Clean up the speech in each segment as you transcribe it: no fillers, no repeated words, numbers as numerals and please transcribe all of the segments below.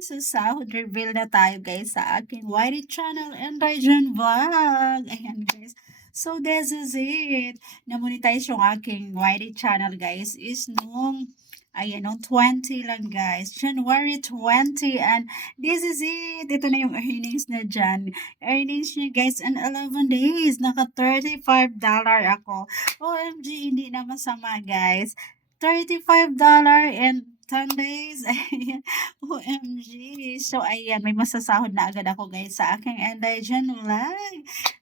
So, sahod reveal na tayo guys sa aking YT channel and Arjun Vlog. Ayan guys. So, this is it. Na-monetize yung aking YT channel guys is nung 20 lang guys. January 20 and this is it. Ito na yung earnings na dyan. Earnings niya guys in 11 days. Naka $35 ako. OMG, hindi na masama guys. $35 and 10 days. Ayan. OMG. So, ayan. May masasahod na agad ako guys sa aking Endigen Vlog.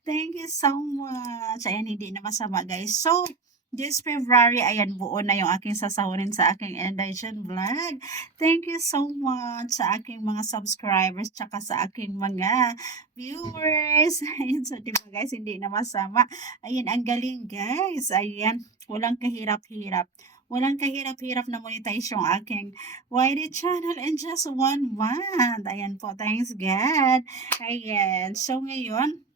Thank you so much. Ayan, hindi na masama guys. So, this February, ayan, buo na yung aking sasahurin sa aking Endigen Vlog. Thank you so much sa aking mga subscribers tsaka sa aking mga viewers. Ayan, so diba guys, hindi na masama. Ayan, ang galing guys. Ayan, walang kahirap-hirap. Walang kahirap-hirap na monetize yung aking YT channel in just 1 month. Ayan po, thanks God. Ayan, so ngayon,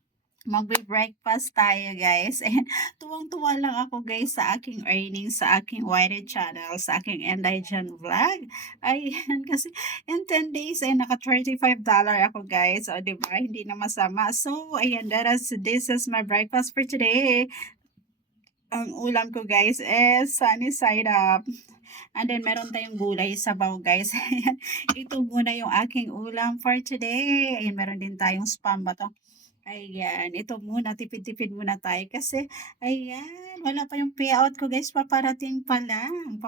magbe-breakfast tayo guys. And tuwang-tuwa lang ako guys sa aking earnings, sa aking YT channel, sa aking Endigen Vlog. Ayan, kasi in 10 days ay naka $35 ako guys. O diba, hindi na masama. So, ayan, this is my breakfast for today. Ang ulam ko guys is sunny side up. And then, meron tayong gulay sabaw, guys. Ayan. Ito muna yung aking ulam for today. Ayan, meron din tayong spam ba to? Ayan, ito muna, tipid-tipid muna tayo kasi, ayan, wala pa yung payout ko guys, paparating pa lang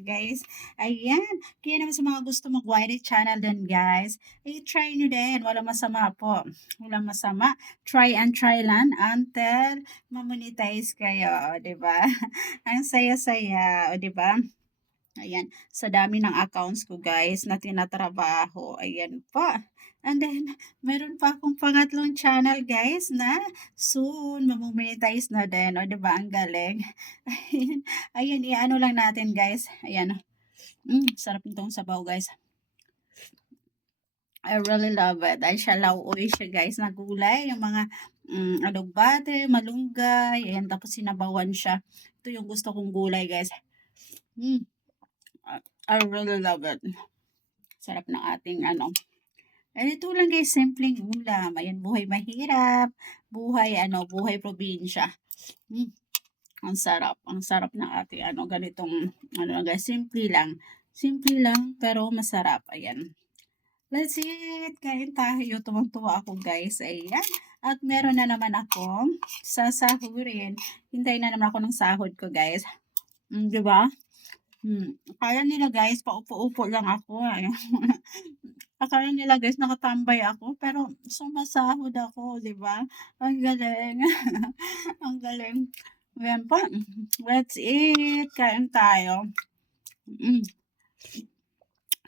guys. Ayan, kaya naman sa mga gusto mag-YT channel din guys, try nyo din, walang masama po, walang masama, try and try lang until mamonetize kayo, o diba? Ang saya-saya, o diba? Ayan, sa dami ng accounts ko guys na tinatrabaho. Ayan pa. And then, meron pa akong pangatlong channel guys na soon mamonetize na din. O, diba? Ang galing. Ayan, ayan, i-ano lang natin guys. Ayan. Sarap nitong sabaw guys. I really love it. Ay, siya lauoy siya guys na gulay. Yung mga alugbate, malunggay. Ayan, tapos sinabawan siya. Ito yung gusto kong gulay guys. I really love it. Sarap ng ating ano. And ito lang guys, simpleng ulam. Ayan, buhay mahirap. Buhay probinsya. Ang sarap. Ang sarap ng ating ganitong, guys, simple lang. Simple lang, pero masarap. Ayan. Let's eat. Kain tayo. Tuwang-tuwa ako guys. Ayan. At meron na naman akong sasahurin. Hintayin na naman ako ng sahod ko guys. Diba? Akala nila guys, paupo-upo lang ako. Akala nila guys, nakatambay ako. Pero sumasahod ako, di ba? Ang galing. Ang galing. Ayan pa. Let's eat. Kain tayo.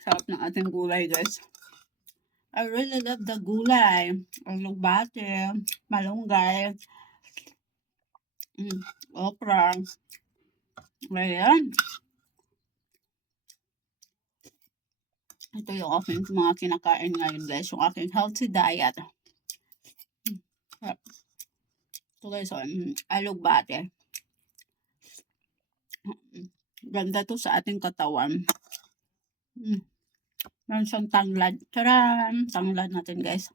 Sarap ng ating gulay guys. I really love the gulay. Alugbate, malunggay, okra. Ayan. Ito yung aking mga kinakain ngayon guys. Yung aking healthy diet. Ito guys, alugbate. Ganda to sa ating katawan. Meron siyang tanglad. Charan! Tanglad natin guys.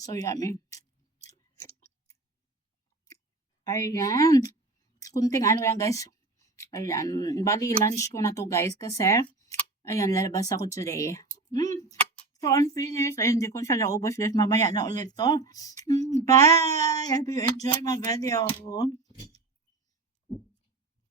So yummy. Ayan. Kunting lang guys. Ayan. Bali lunch ko na to guys. Kasi, ayan, lalabas ako today. So, unfinished. Ayan, hindi ko siya naubos guys. Mamaya na ulit to. Bye! I hope you enjoy my video.